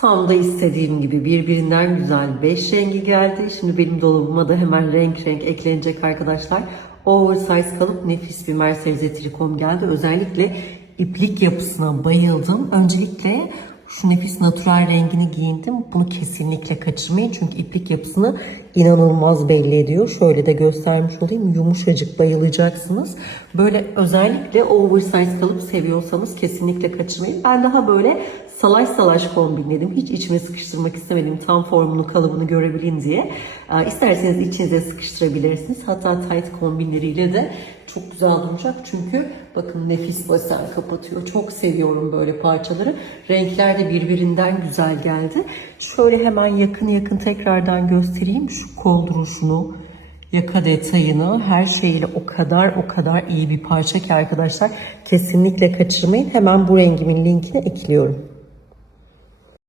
Tam da istediğim gibi birbirinden güzel 5 rengi geldi. Şimdi benim dolabıma da hemen renk renk eklenecek arkadaşlar. Oversize kalıp nefis bir Mercedes trikom geldi. Özellikle iplik yapısına bayıldım. Öncelikle şu nefis natural rengini giyindim. Bunu kesinlikle kaçırmayın. Çünkü iplik yapısını inanılmaz belli ediyor. Şöyle de göstermiş olayım. Yumuşacık bayılacaksınız. Böyle özellikle oversize kalıp seviyorsanız kesinlikle kaçırmayın. Ben daha böyle salaş salaş kombinledim. Hiç içime sıkıştırmak istemedim. Tam formunu, kalıbını görebileyim diye. Ee, İsterseniz içinize sıkıştırabilirsiniz. Hatta tight kombinleriyle de çok güzel duracak. Çünkü bakın nefis basen kapatıyor. Çok seviyorum böyle parçaları. Renkler de birbirinden güzel geldi. Şöyle hemen yakın yakın tekrardan göstereyim. Şu kol duruşunu, yaka detayını her şeyiyle o kadar o kadar iyi bir parça ki arkadaşlar. Kesinlikle kaçırmayın. Hemen bu rengimin linkini ekliyorum.